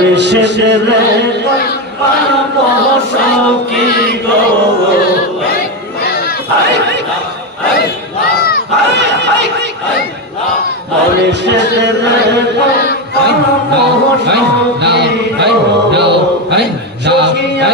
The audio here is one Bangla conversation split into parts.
মুর্শিদ রে পাবো সখী গো মুর্শিদ রে পাবো সখী গো সখিয়া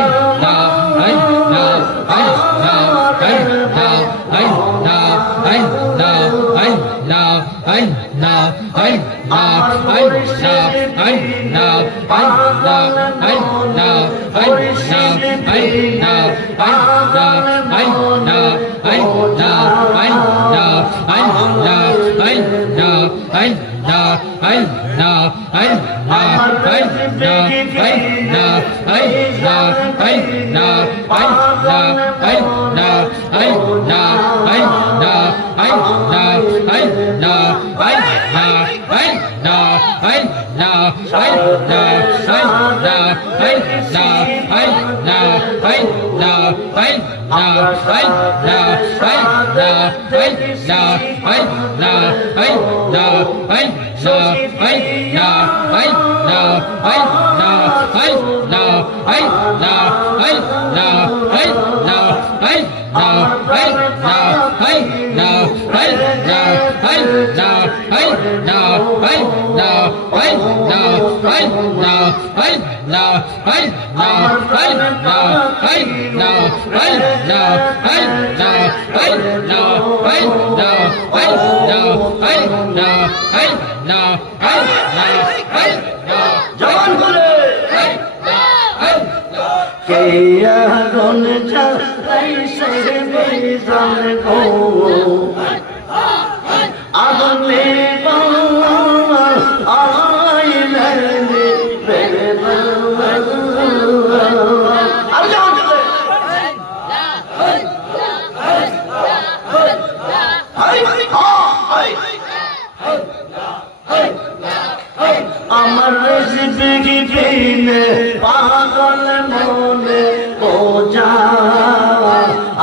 আমার জিন্দগি বিনে পাগল মনে বোঝা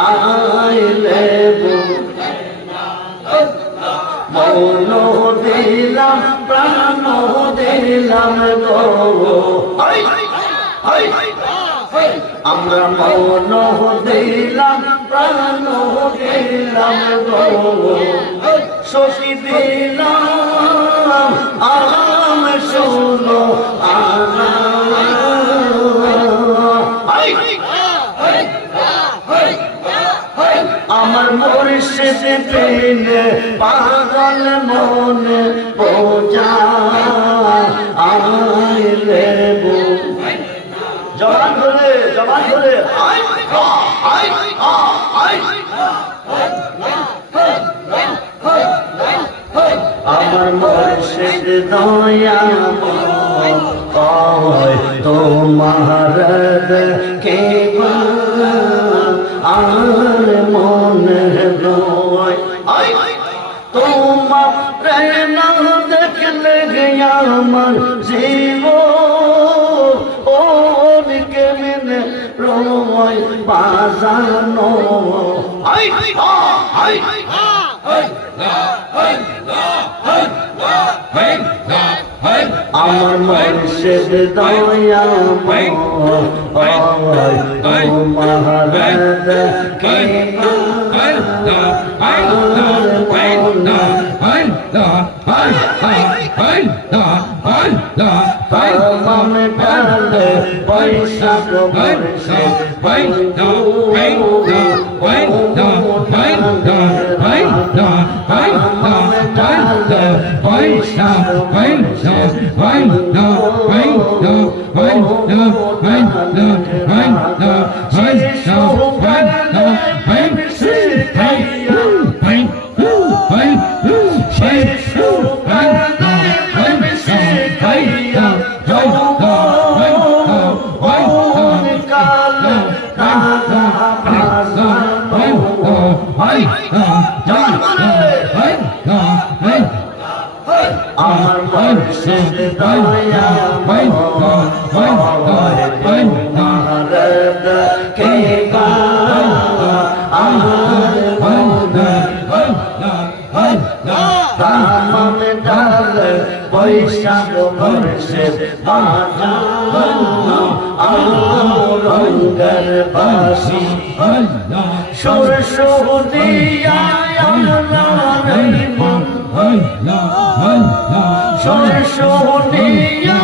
আইলে মন দিলাম প্রাণ দিলাম গো আমরা মন দিলাম প্রাণ দিলাম গো সখী দিলাম আরাম শোনো আমার মুর্শিদ বিনে পাগল মনে বোঝা আইলে জবান ধরে আমার মুর্শিদ দয়াময় তোমার কে আর মনে দয় তোমার না দেখলে আমার জীব ও কেমনে রয় বাজানো আমার মুর্শিদ দয়াময় তোমার কে বৈশাখ আমার মুর্শিদ দয়াময় কে আমার তামাম ডাল বৈশাখ মুর্শিদ বাজাও রঙ্গের বাসি সুর সুদিয়া সুর সুদিয়া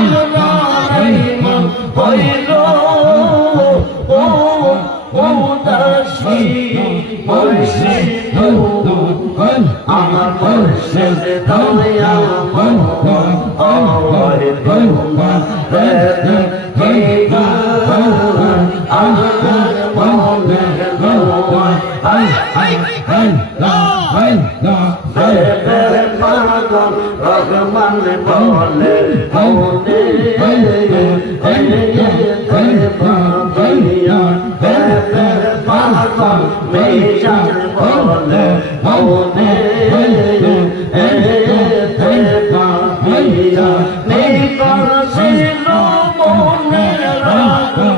হইল দাসী মুর্শিদ আমার মুর্শিদ দয়া রহমান বলে মেজান বলে মনে নিকশিল মনে আমার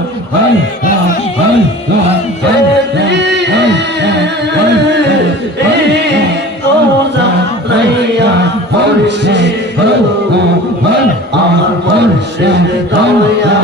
মুর্শিদ দয়া